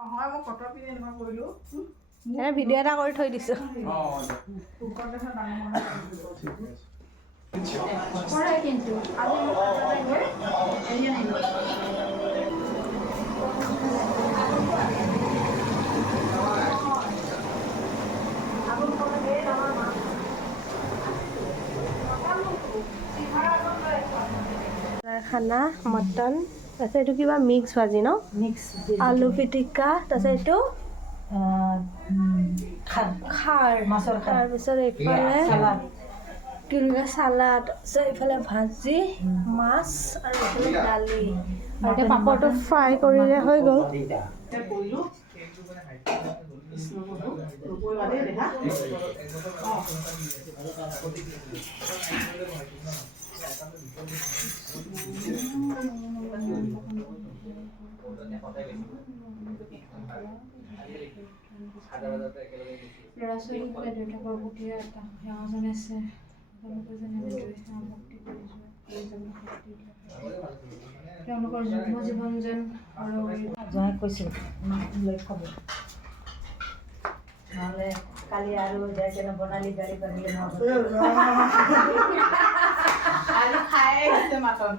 হয় মই কটৰ পিনে এনেকুৱা কৰিলোঁ ভিডিঅ' এটা কৰি থৈ দিছোঁ কৰে কিন্তু আজি গৈ হেৰি আনিলোঁ খানা মটন তাৰপিছত এইটো কিবা মিক্স ভাজি ন মিক্স আলু পিটিকা তাৰপিছত এইটো খাৰ মাছৰ খাৰ তাৰপিছত এইফালে চালাড তাৰপিছত এইফালে ভাজি মাছ আৰু এইফালে দালি আৰু এতিয়া পাপৰটো ফ্ৰাই কৰিলে হৈ গ'ল ল'ৰা ছোৱালীবোৰে দেউতাকৰ প্ৰতি এটা সেৱা জনাইছে তেওঁলোকে যেন এনেদৰে সেৱা ভক্তি কৰি তেওঁলোকৰ যুগ্ম জীৱন যেন জয়ে কৈছিল লৈ খাব নহ'লে কালি আৰু যাই কেনে বনালি গাড়ী পাৰিলে আজি খাই মাটন